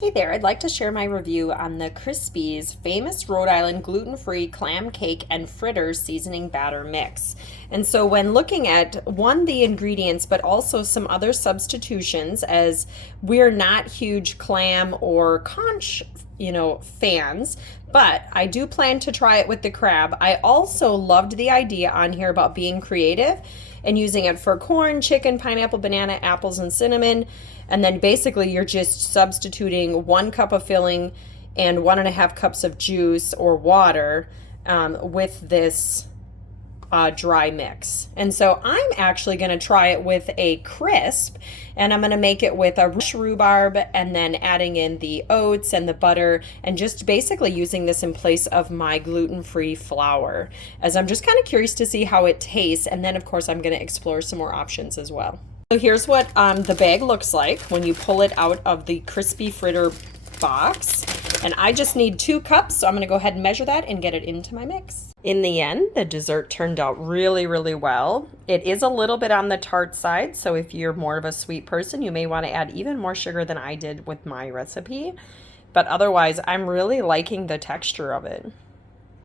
Hey there, I'd like to share my review on the Krispes famous Rhode Island gluten-free clam cake and fritters seasoning batter mix. And so when looking at the ingredients, but also some other substitutions, as we're not huge clam or conch, fans, but I do plan to try it with the crab. I also loved the idea on here about being creative and using it for corn, chicken, pineapple, banana, apples, and cinnamon. And then basically you're just substituting 1 cup of filling and 1.5 cups of juice or water with this dry mix. And so I'm actually going to try it with a crisp, and I'm going to make it with a rhubarb and then adding in the oats and the butter and just basically using this in place of my gluten-free flour, as I'm just kind of curious to see how it tastes. And then of course I'm going to explore some more options as well. So here's what the bag looks like when you pull it out of the crispy fritter box. And I just need 2 cups, so I'm going to go ahead and measure that and get it into my mix. In the end, the dessert turned out really, really well. It is a little bit on the tart side, so if you're more of a sweet person, you may want to add even more sugar than I did with my recipe. But otherwise, I'm really liking the texture of it.